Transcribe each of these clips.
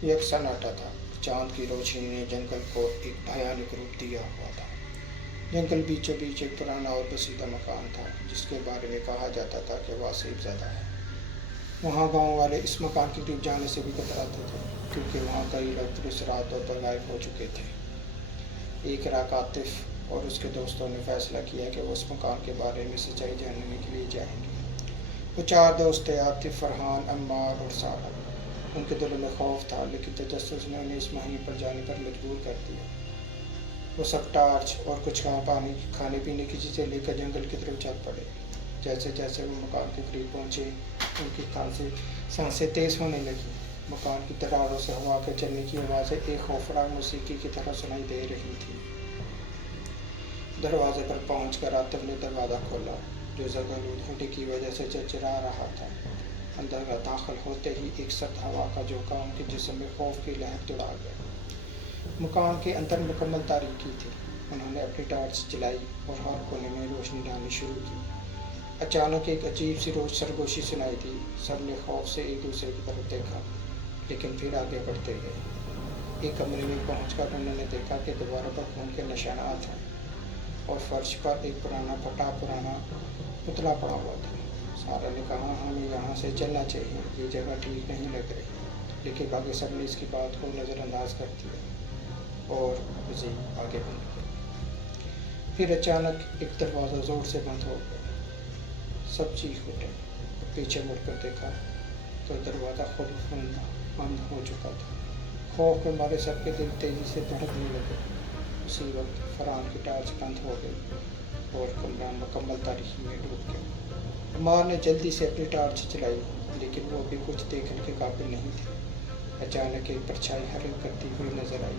एक सन्नाटा था। चांद की रोशनी ने जंगल को एक भयानक रूप दिया हुआ था। जंगल बीचों बीच एक पुराना और बसीदा मकान था, जिसके बारे में कहा जाता था कि वह अजीबज़दा है। वहाँ गांव वाले इस मकान के करीब जाने से भी कतराते थे, क्योंकि वहाँ कई लोग पुलिस रात और गायब हो चुके थे। एक रात आतिफ और उसके दोस्तों ने फैसला किया कि वो उस मकान के बारे में सच्चाई जानने के लिए जाएंगे। वो चार दोस्त थे: आतिफ, फरहान, अम्मार और सारा। उनके दिलों में खौफ था, लेकिन तजस्सुस ने उन्हें इस मुहिम पर जाने पर मजबूर कर दिया। वो सब टार्च और कुछ खाने पीने की चीज़ें लेकर जंगल की तरफ चल पड़े। जैसे जैसे वो मकान के करीब पहुँचे, उनकी सांसें तेज़ होने लगी। मकान की दरारों से हवा के चलने की आवाज़ें एक खौफनाक मौसीकी की तरह सुनाई दे रही थी। दरवाजे पर पहुंचकर आतिफ ने दरवाज़ा खोला, जो जगह घंटे की वजह से चरचरा रहा था। अंदर दाखिल होते ही एक सर्द हवा का झोंका उनके जिस्म में खौफ की लहर दौड़ा गया। मकान के अंदर मुकम्मल तारीकी थी। उन्होंने अपनी टॉर्च जलाई और हर कोने में रोशनी डालनी शुरू की। अचानक एक अजीब सी सरगोशी सुनाई दी। सब ने खौफ से एक दूसरे की तरफ देखा, लेकिन फिर आगे बढ़ते गए। एक कमरे में पहुंचकर उन्होंने देखा कि दीवारों पर खून के निशानात हैं और फर्श पर एक पुराना पुतला पड़ा हुआ था। सारा ने कहा, हमें यहाँ से चलना चाहिए, ये जगह ठीक नहीं लग रही। लेकिन बाकी सब ने इसकी बात को नज़रअंदाज कर दिया और मज़ीद आगे बढ़ गए। फिर अचानक एक दरवाज़ा ज़ोर से बंद हो गया। सब चीख उठे। पीछे मुड़कर देखा तो दरवाज़ा खुद बंद हो चुका था। खौफ के मारे सबके दिल तेज़ी से धड़कने लगे। उसी वक्त फरहान की टॉर्च बंद हो गई और कमरा मुकम्मल तारीकी में डूब गया। अम्मार ने जल्दी से अपनी टॉर्च चलाई, लेकिन वो भी कुछ देखने के काबिल नहीं थी। अचानक एक परछाई हरकत करती हुई नजर आई।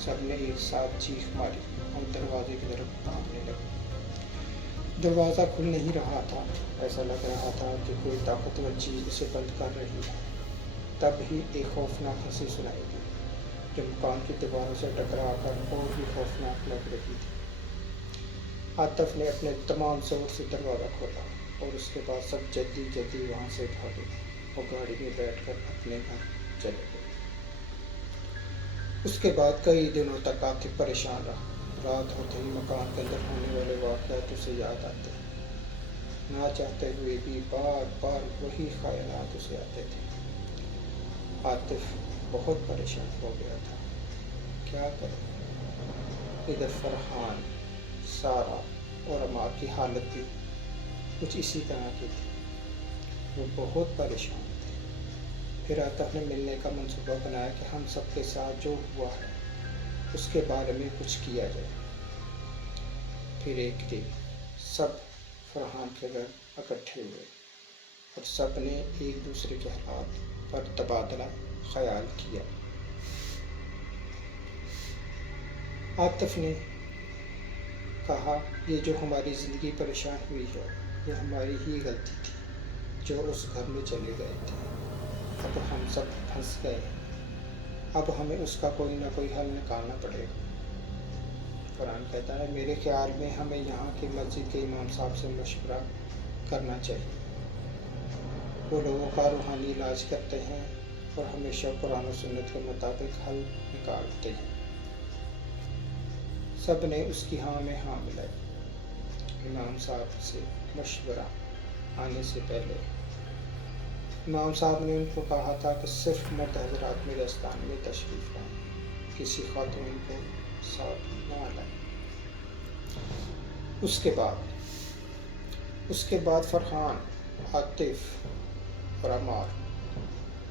सब ने एक साथ चीख मारी और दरवाजे की तरफ भागने लगे। दरवाज़ा खुल नहीं रहा था। ऐसा लग रहा था कि कोई ताकतवर चीज़ इसे बंद कर रही है। तब ही एक खौफनाक हंसी सुनाई दी, जो मकान की दीवारों से टकरा कर और भी खौफनाक लग रही थी। आतिफ ने अपने तमाम जोर से दरवाज़ा खोला और उसके बाद सब जल्दी जल्दी वहाँ से भागे और गाड़ी में बैठकर अपने घर चले गए। उसके बाद कई दिनों तक आतिफ परेशान रहा। रात होते ही मकान के अंदर होने वाले वाक़यात उसे याद आते, ना चाहते हुए भी बार बार वही ख्यालात उसे आते थे। आतिफ बहुत परेशान हो गया था। क्या करे? इधर फरहान, सारा और अम्मार की हालत भी कुछ इसी तरह की थी। वो बहुत परेशान थे। फिर आतिफ ने मिलने का मंसूबा बनाया कि हम सबके साथ जो हुआ है उसके बारे में कुछ किया जाए। फिर एक दिन सब फरहान के घर इकट्ठे हुए और सब ने एक दूसरे के हालात पर तबादला ख्याल किया। आतिफ ने कहा, ये जो हमारी ज़िंदगी परेशान हुई है, ये हमारी ही गलती थी जो उस घर में चले गए थे। अब हम सब फंस गए। अब हमें उसका कोई ना कोई हल निकालना पड़ेगा। फरहान कहता है, मेरे ख्याल में हमें यहाँ की मस्जिद के इमाम साहब से मशवरा करना चाहिए। वो लोगों का रूहानी इलाज करते हैं और हमेशा कुरान और सुन्नत के मुताबिक हल निकालते हैं। सब ने उसकी हाँ में हाँ मिलाई। इमाम साहब से मशवरा आने से पहले इमाम साहब ने उनको कहा था कि सिर्फ मर्द हजरात मेरे आस्थान में तशरीफ़ लाएं, किसी खातून को साथ ना लाएं। उसके बाद फरहान, आतिफ और अम्मार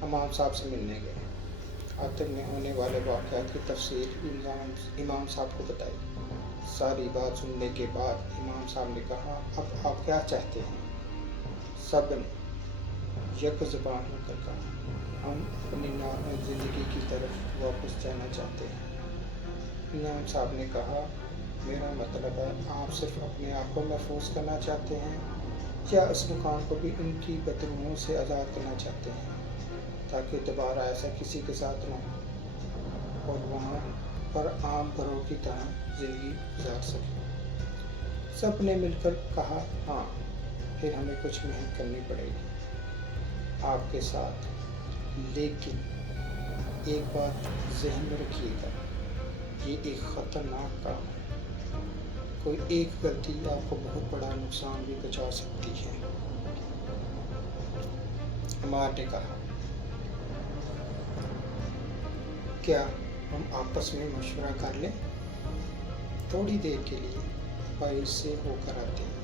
इमाम साहब से मिलने गए। आतिफ ने होने वाले वाक़यात की तफसील इमाम साहब को बताई। सारी बात सुनने के बाद इमाम साहब ने कहा, अब आप क्या चाहते हैं? सब ने यक ज़बान होकर कहा, हम अपनी नॉर्मल ज़िंदगी की तरफ वापस जाना चाहते हैं। इमाम साहब ने कहा, मेरा मतलब है, आप सिर्फ अपने आप को महफूज करना चाहते हैं या इस मुकाम को भी उनकी बदरूहों से आज़ाद करना चाहते हैं, ताकि दोबारा ऐसा किसी के साथ न हो और वहाँ पर आम घरों की तरह ज़िंदगी गुजार सकें। सब ने मिलकर कहा, हाँ, फिर हमें कुछ मेहनत करनी पड़ेगी आपके साथ, लेकिन ایک بات ذہن میں رکھیے گا، یہ ایک خطرناک کام ہے۔ کوئی ایک غلطی آپ کو بہت بڑا نقصان بھی پہنچا سکتی ہے۔ عمار نے کہا، کیا ہم آپس میں مشورہ کر لیں؟ تھوڑی دیر کے لیے باہر سے ہو کر آتے ہیں،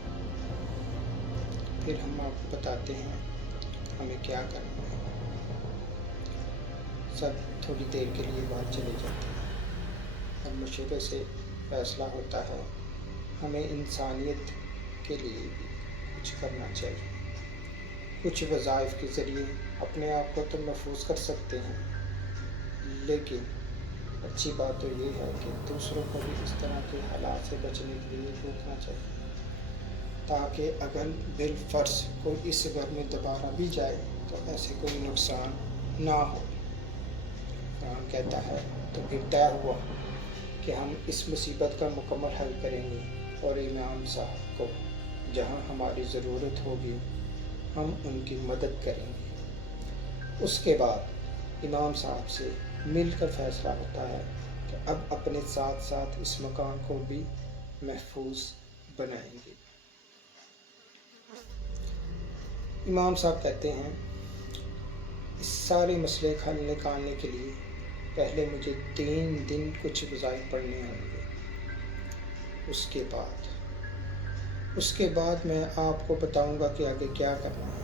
پھر ہم آپ کو بتاتے ہیں ہمیں کیا کرنا ہے۔ سب تھوڑی دیر کے لیے باہر چلے جاتے ہیں۔ اب مشورے سے فیصلہ ہوتا ہے ہمیں انسانیت کے لیے بھی کچھ کرنا چاہیے۔ کچھ وظائف کے ذریعے اپنے آپ کو تو محفوظ کر سکتے ہیں، لیکن اچھی بات تو یہ ہے کہ دوسروں کو بھی اس طرح کے حالات سے بچنے کے لیے روکنا چاہیے، تاکہ اگر بالفرض کوئی اس گھر میں دوبارہ بھی جائے تو ایسے کوئی نقصان نہ ہو۔ قرآن کہتا ہے تو پھر طے ہوا کہ ہم اس مصیبت کا مکمل حل کریں گے، اور امام صاحب کو جہاں ہماری ضرورت ہوگی ہم ان کی مدد کریں گے۔ اس کے بعد امام صاحب سے مل کر فیصلہ ہوتا ہے کہ اب اپنے ساتھ ساتھ اس مکان کو بھی محفوظ بنائیں گے۔ امام صاحب کہتے ہیں اس سارے مسئلے کا حل نکالنے کے لیے پہلے مجھے 3 دن کچھ وظائف پڑھنے ہوں گے۔ اس کے بعد میں آپ کو بتاؤں گا کہ آگے کیا کرنا ہے۔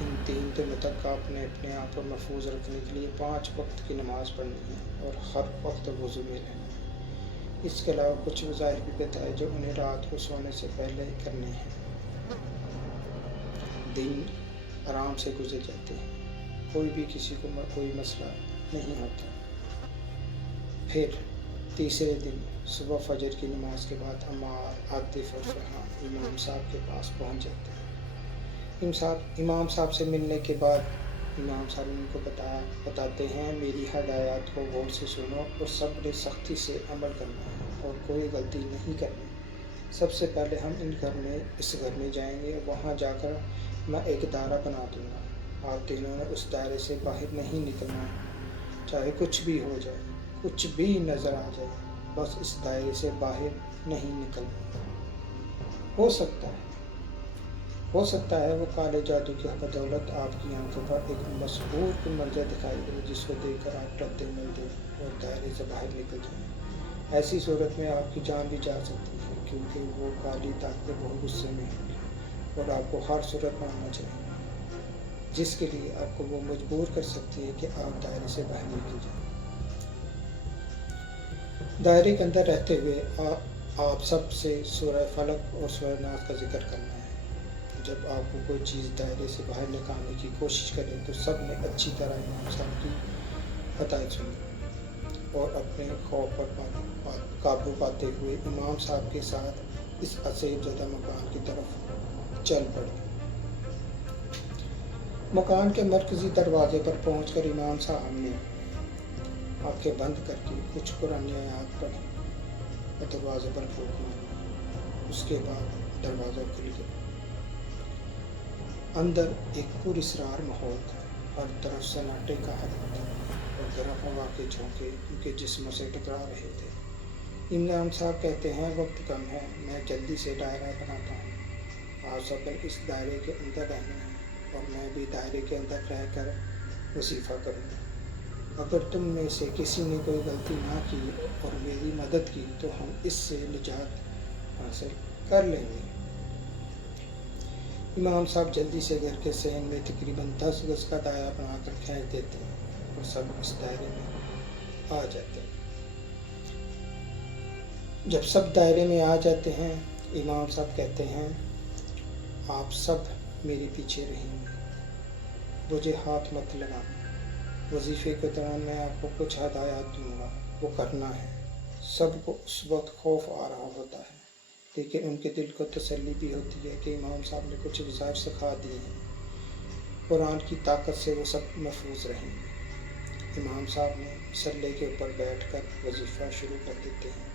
ان 3 دنوں تک آپ نے اپنے آپ کو محفوظ رکھنے کے لیے 5 وقت کی نماز پڑھنی ہے اور ہر وقت وضو میں رہنا ہے۔ اس کے علاوہ کچھ وظائف بھی بتائے جو انہیں رات کو سونے سے پہلے کرنے ہیں۔ دن آرام سے گزر جاتے ہیں، کوئی بھی کسی کو کوئی مسئلہ نہیں ہوتا۔ پھر تیسرے دن صبح فجر کی نماز کے بعد عمار، عاطف اور فرحان امام صاحب کے پاس پہنچ جاتے ہیں۔ امام صاحب سے ملنے کے بعد امام صاحب ان کو بتاتے ہیں میری ہدایات کو غور سے سنو اور صبر سختی سے عمل کرنا ہے اور کوئی غلطی نہیں کرنی۔ سب سے پہلے ہم اس گھر میں جائیں گے، وہاں جا کر میں ایک دائرہ بنا دوں گا۔ آپ تینوں نے اس دائرے سے باہر نہیں نکلنا، چاہے کچھ بھی ہو جائے، کچھ بھی نظر آ جائے، بس اس دائرے سے باہر نہیں نکلنا۔ ہو سکتا ہے وہ کالے جادو کی بدولت آپ کی آنکھوں پر ایک مسحور کن منظر دکھائی دے جس کو دیکھ کر آپ رد عمل دیں اور دائرے سے باہر نکل جائیں۔ ایسی صورت میں آپ کی جان بھی جا سکتی ہے، کیونکہ وہ کالی طاقتیں بہت غصے میں ہوں گی اور آپ کو ہر صورت ماننا چاہیے، جس کے لیے آپ کو وہ مجبور کر سکتی ہے کہ آپ دائرے سے باہر نکل جائیں۔ دائرے کے اندر رہتے ہوئے آپ سب سے سورہ فلق اور سورہ ناس کا ذکر کرنا ہے۔ جب آپ کو کوئی چیز دائرے سے باہر نکالنے کی کوشش کرے تو سب نے اچھی طرح امام صاحب کی ہدایت سنی اور اپنے خوف پر قابو پاتے ہوئے امام صاحب کے ساتھ اس عصیب زدہ مکان کی طرف چل پڑے۔ مکان کے مرکزی دروازے پر پہنچ کر امام صاحب نے آنکھیں بند کر کے کچھ قرآن آیات پڑھی اور دروازے پر پھونک ماری۔ اس کے بعد دروازہ کھل گیا۔ اندر ایک پراسرار ماحول تھا، ہر طرف سناٹے کا حلقہ تھا اور گرم ہوا کے جھونکے ان کے جسموں سے ٹکرا رہے تھے۔ امام صاحب کہتے ہیں وقت کم ہے، میں جلدی سے دائرہ بناتا ہوں۔ آپ سب نے اس دائرے کے اندر رہنا ہے اور میں بھی دائرے کے اندر رہ کر وظیفہ کروں گا۔ اگر تم میں سے کسی نے کوئی غلطی نہ کی اور میری مدد کی تو ہم اس سے نجات حاصل کر لیں گے۔ امام صاحب جلدی سے گھر کے صحن میں تقریباً 10 گز کا دائرہ بنا کر کھینچ دیتے ہیں اور سب اس دائرے میں آ جاتے ہیں۔ جب سب دائرے میں آ جاتے ہیں امام صاحب کہتے ہیں آپ سب میرے پیچھے رہیں گے، مجھے ہاتھ مت لگانا۔ وظیفے کے دوران میں آپ کو کچھ ہدایات دوں گا، وہ کرنا ہے۔ سب کو اس وقت خوف آ رہا ہوتا ہے، لیکن ان کے دل کو تسلی بھی ہوتی ہے کہ امام صاحب نے کچھ وظائف سکھا دیے ہیں۔ قرآن کی طاقت سے وہ سب محفوظ رہیں گے۔ امام صاحب نے مسلح کے اوپر بیٹھ کر وظیفہ شروع کر دیتے ہیں۔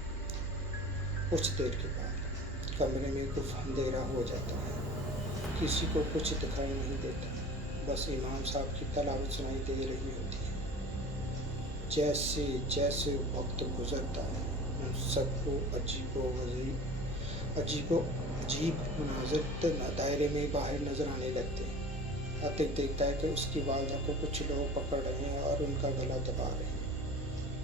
کچھ دیر کے بعد کمرے میں کچھ اندھیرا ہو جاتا ہے، کسی کو کچھ دکھائی نہیں دیتا، بس امام صاحب کی تلاوت سنائی دے رہی ہوتی ہے۔ जैसे जैसे वक्त गुजरता है उन सबको अजीबो अजीब मुनाज़िर दायरे में बाहर नजर आने लगते हैं। आतिफ देखता है कि उसकी वालदा को कुछ लोग पकड़ रहे हैं और उनका गला दबा रहे हैं।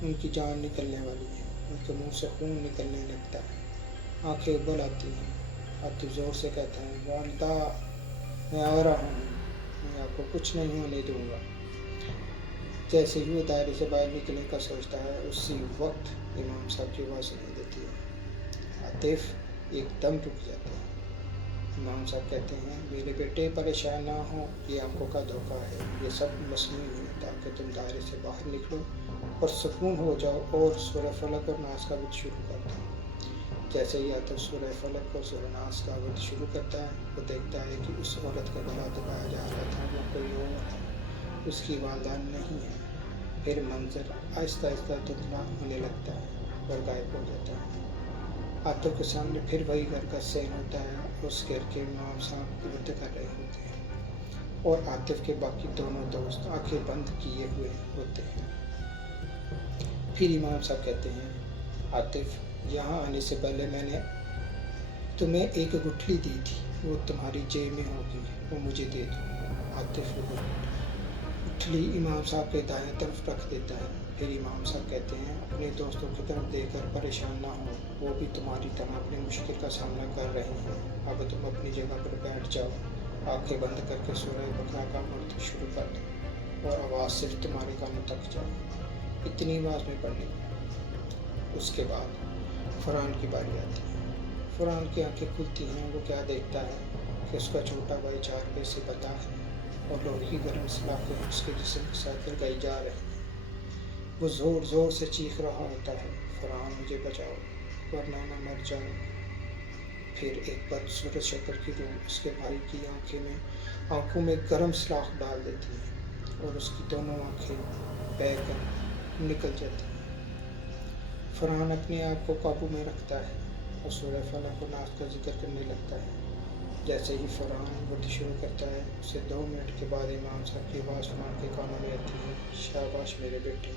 उनकी जान निकलने वाली है, उनके मुंह से खून निकलने लगता है, आंखें उबल आती हैं। आतिफ जोर से कहता है, वालदा मैं आ रहा हूँ, मैं आपको कुछ नहीं होने दूंगा। जैसे ही वो दायरे से बाहर निकलने का सोचता है उसी वक्त इमाम साहब की आवाज़ सुनाई देती है। आतिफ एकदम रुक जाता है। इमाम साहब कहते हैं, मेरे बेटे परेशान ना हो, ये आंखों का धोखा है, ये सब मसनूई है ताकि तुम दायरे से बाहर निकलो और सुकून हो जाओ और सूरह फलक और नास का वक्त शुरू कर दो। जैसे ही आतिफ सूरह फलक और सूरह नास का वक्त शुरू करता है, वो देखता है कि उस औरत का गला दबाया जा रहा था वो कोई और है, उसकी वालदा नहीं है। फिर मंजर आहिस्ता आहिस्ता धुंधला होने लगता है और गायब हो जाता है। आतिफ के सामने फिर वही घर का सेन होता है, उस घर के इमाम साहब वृद्ध कर रहे होते हैं और आतिफ के बाकी दोनों दोस्त आंखें बंद किए हुए होते हैं। फिर इमाम साहब कहते हैं, आतिफ यहाँ आने से पहले मैंने तुम्हें एक गुठली दी थी, वो तुम्हारी जेब में होगी, वो मुझे दे दो। आतिफ वो गुठली इमाम साहब के दाएं तरफ रख देता है। फिर इमाम साहब कहते हैं, अपने दोस्तों की तरफ देखकर परेशान ना हो, वो भी तुम्हारी तरह अपनी मुश्किल का सामना कर रहे हैं। अब तुम अपनी जगह पर बैठ जाओ, आंखें बंद करके सूरह बकरा का वक्त शुरू कर दो और आवाज़ सिर्फ तुम्हारे कानों तक जाए, इतनी आवाज़ में पढ़नी। उसके बाद फरहान की बारी आती है। फरहान की आंखें खुलती हैं। वो क्या देखता है कि उसका छोटा भाई 4 पैसे बता है और लोहे की गर्म सलाखें उसके जिस्म के साथ लगाई जा रही हैं। वो ज़ोर ज़ोर से चीख रहा होता है, फरहान मुझे बचाओ वरना मैं मर जाऊँ। फिर एक बदसूरत शक्ल की रूह उसके भाई की आंखों में गर्म सलाख डाल देती है और उसकी दोनों आंखें बहकर निकल जाती हैं। फरहान अपने आप को काबू में रखता है और सूरह फलक और नास का जिक्र करने लगता है। जैसे ही फरहान वक्त शुरू करता है, उसे 2 मिनट के बाद इमाम साहब की आवाज़ फरहान के कानों में आती है, शाबाश मेरे बेटे,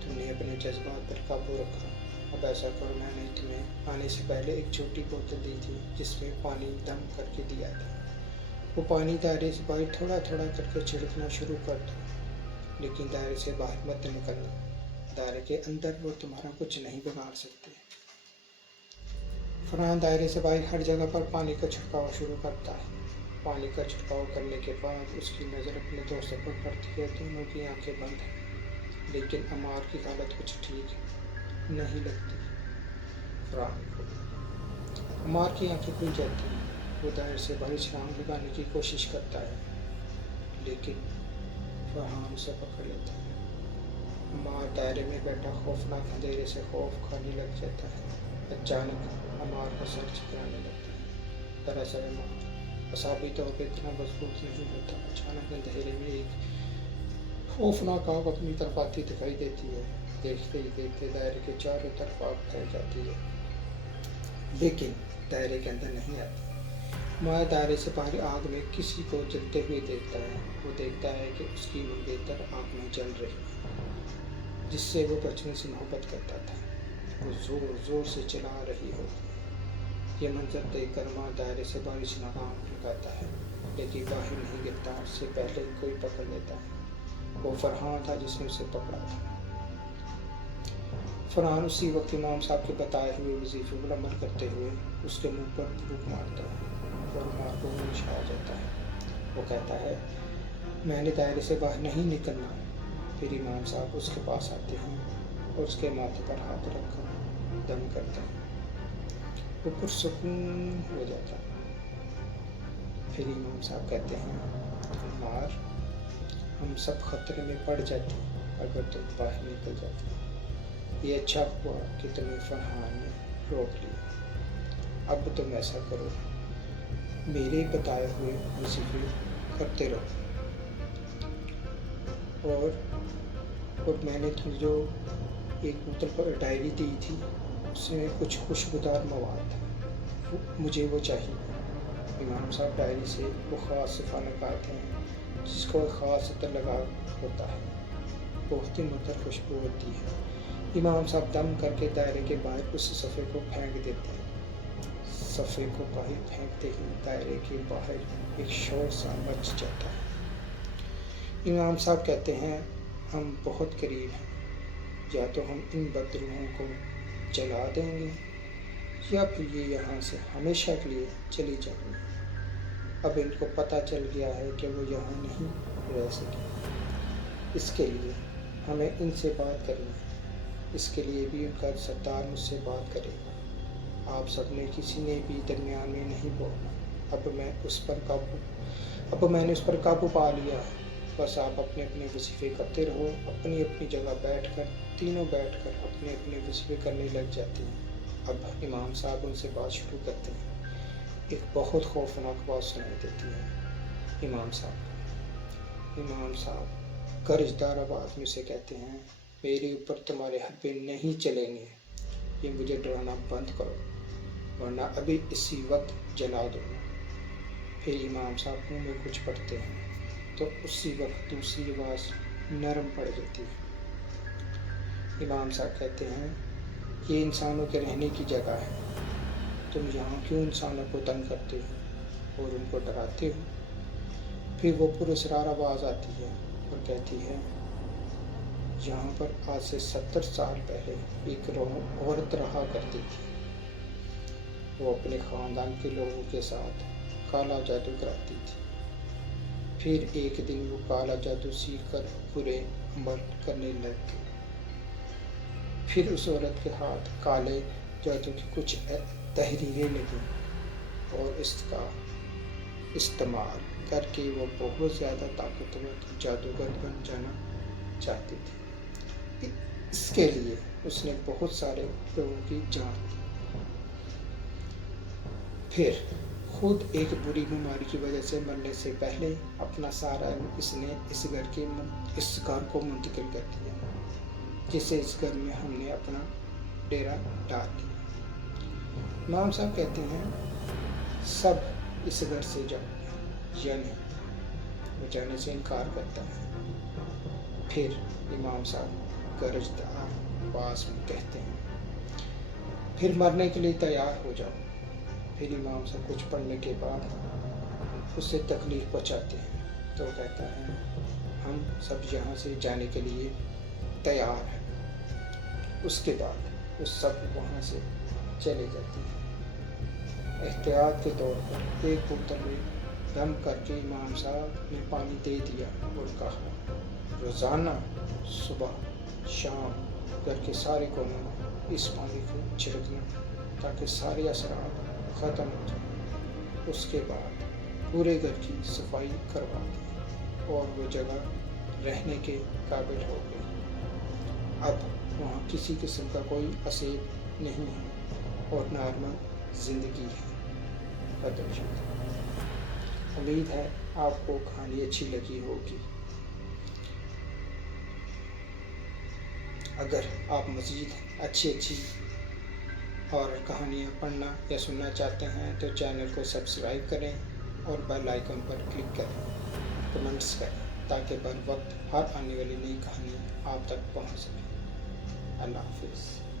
तुमने अपने जज्बात पर काबू रखा। अब ऐसा करो, मैंने तुम्हें आने से पहले एक छोटी बोतल दी थी जिसमें पानी दम करके दिया था। वो पानी दायरे से बाहर थोड़ा थोड़ा करके छिड़कना शुरू कर दो, लेकिन दायरे से बाहर मत निकलना। दायरे के अंदर वो तुम्हारा कुछ नहीं बिगाड़ सकते। फरहान दायरे से बाहर हर जगह पर पानी का छिड़काव शुरू करता है। पानी का छिड़काव करने के बाद उसकी नज़र अपने दोस्तों पर पड़ती है। दोनों की आंखें बंद हैं, लेकिन अमार की हालत कुछ ठीक नहीं लगती फरहान को। अमार की आंखें खुल जाती हैं। वो दायरे से बाहर छलांग लगाने की कोशिश करता है, लेकिन फरहान उसे पकड़ लेता है। अमार दायरे में बैठा खौफनाक अंधेरे से खौफ खाने लग जाता है। अचानक अमार का सर चकराने लगता है। दरअसल अमार असाबी तौर पर इतना मजबूत नहीं होता। अचानक अंधेरे में एक खौफनाक आग अपनी तरफ आती दिखाई देती है। देखते ही देखते दायरे के चारों तरफ आग फैल जाती है, लेकिन दायरे के अंदर नहीं आती। माया दायरे से बाहर आग में किसी को जलते हुए देखता है। वो देखता है कि उसकी मंगेतर आग में जल रही है, जिससे वो बचने से मोहब्बत करता था। वो जोर जोर से चला रही होती है। ये मंजर देखकर माँ दायरे से बाहर छलांग लगाता है, लेकिन बाहर नहीं गिरता। उससे पहले कोई पकड़ लेता है। वो फरहान था जिसने उसे पकड़ा था। फरहान उसी वक्त इमाम साहब के बताए हुए वजीफे पर अमल करते हुए उसके मुंह पर फूंक मारता है और मार को होश आ जाता है। वो कहता है, मैंने दायरे से बाहर नहीं निकलना। फिर इमाम साहब उसके पास आते हैं और उसके माथे पर हाथ रखकर दम करते हैं। वो पुरसकून हो जाता है। फिर इमाम साहब कहते हैं, अम्मार, हम सब खतरे में पड़ जाते अगर तुम बाहर निकल जाते। ये अच्छा हुआ कि तुम्हें फरहान ने रोक लिया। अब तुम ऐसा करो, मेरे बताए हुए वजीफे करते रहो और मैंने तुम्हें जो एक बोतल पर डायरी दी थी उसमें कुछ खुशबूदार मवाद था, मुझे वो चाहिए। इमाम साहब डायरी से वो ख़ास सिफा निकालते हैं जिसको एक ख़ास अतर लगा होता है। بہت ہی مدر خوشبو ہوتی ہے۔ امام صاحب دم کر کے دائرے کے باہر اس صفحے کو پھینک دیتے ہیں۔ صفحے کو باہر پھینکتے ہی دائرے کے باہر ایک شور سا مچ جاتا ہے۔ امام صاحب کہتے ہیں ہم بہت قریب ہیں، یا تو ہم ان بدروحوں کو جلا دیں گے یا پھر یہ یہاں سے ہمیشہ کے لیے چلی جائیں گے۔ اب ان کو پتہ چل گیا ہے کہ وہ یہاں نہیں رہ سکے۔ اس کے لیے ہمیں ان سے بات کرنی ہے۔ اس کے لیے بھی ان کا سردار مجھ سے بات کرے گا۔ آپ سب نے کسی نے بھی درمیان میں نہیں بولنا۔ اب میں نے اس پر قابو پا لیا ہے۔ بس آپ اپنے اپنے وظیفے کرتے رہو۔ اپنی اپنی جگہ تینوں بیٹھ کر اپنے اپنے وظیفے کرنے لگ جاتے ہیں۔ اب امام صاحب ان سے بات شروع کرتے ہیں۔ ایک بہت خوفناک بات سنائی دیتی ہے۔ امام صاحب گرجدار آواز میں سے کہتے ہیں میرے اوپر تمہارے حربے نہیں چلیں گے۔ یہ مجھے ڈرانا بند کرو ورنہ ابھی اسی وقت جلا دوں گا۔ پھر امام صاحب منہ میں کچھ پڑھتے ہیں تو اسی وقت دوسری آواز نرم پڑ جاتی ہے۔ امام صاحب کہتے ہیں یہ انسانوں کے رہنے کی جگہ ہے، تم یہاں کیوں انسانوں کو تنگ کرتے ہو اور ان کو ڈراتے ہو؟ پھر وہ پراسرار آواز آتی ہے اور کہتی ہے یہاں پر آج سے 70 سال پہلے ایک عورت رہا کرتی تھی۔ وہ اپنے خاندان کے لوگوں کے ساتھ کالا جادو کراتی تھی۔ پھر ایک دن وہ کالا جادو سیکھ کر برے عمل کرنے لگ گئی۔ پھر اس عورت کے ہاتھ کالے جادو کی کچھ تحریریں لگیں اور اس کا استعمال کر کے وہ بہت زیادہ طاقتور جادوگر بن جانا چاہتی تھی۔ اس کے لیے اس نے بہت سارے لوگوں کی جان دی۔ پھر خود ایک بری بیماری کی وجہ سے مرنے سے پہلے اپنا سارا اس نے اس گھر کو منتقل کر دیا، جسے اس گھر میں ہم نے اپنا ڈیرا ڈال دیا۔ امام صاحب کہتے ہیں سب اس گھر سے جاؤ یا نہیں؟ وہ جانے سے انکار کرتا ہے۔ پھر امام صاحب گرجدار آواز میں کہتے ہیں پھر مرنے کے لیے تیار ہو جاؤ۔ پھر امام صاحب کچھ پڑھنے کے بعد اس سے تکلیف پہنچاتے ہیں تو وہ کہتا ہے ہم سب یہاں سے جانے کے لیے تیار ہیں۔ اس کے بعد وہ سب وہاں سے چلے جاتے ہیں۔ احتیاط کے طور پر ایک بوتل میں دم کر کے امام صاحب نے پانی دے دیا اور کہا روزانہ صبح شام گھر کے سارے کونوں میں اس پانی کو چھڑکنا تاکہ سارے اثرات ختم ہو جائیں۔ اس کے بعد پورے گھر کی صفائی کروا دی اور وہ جگہ رہنے کے قابل ہو گئی۔ اب وہاں کسی قسم کا کوئی عذاب نہیں ہے اور نارمل زندگی ہے۔ ختم شد۔ امید ہے آپ کو کہانی اچھی لگی ہوگی۔ اگر آپ مزید اچھی اور کہانیاں پڑھنا یا سننا چاہتے ہیں تو چینل کو سبسکرائب کریں اور بیل آئیکن پر کلک کریں، کمنٹس کریں تاکہ بر وقت ہر آنے والی نئی کہانی آپ تک پہنچ سکے۔ اللہ حافظ۔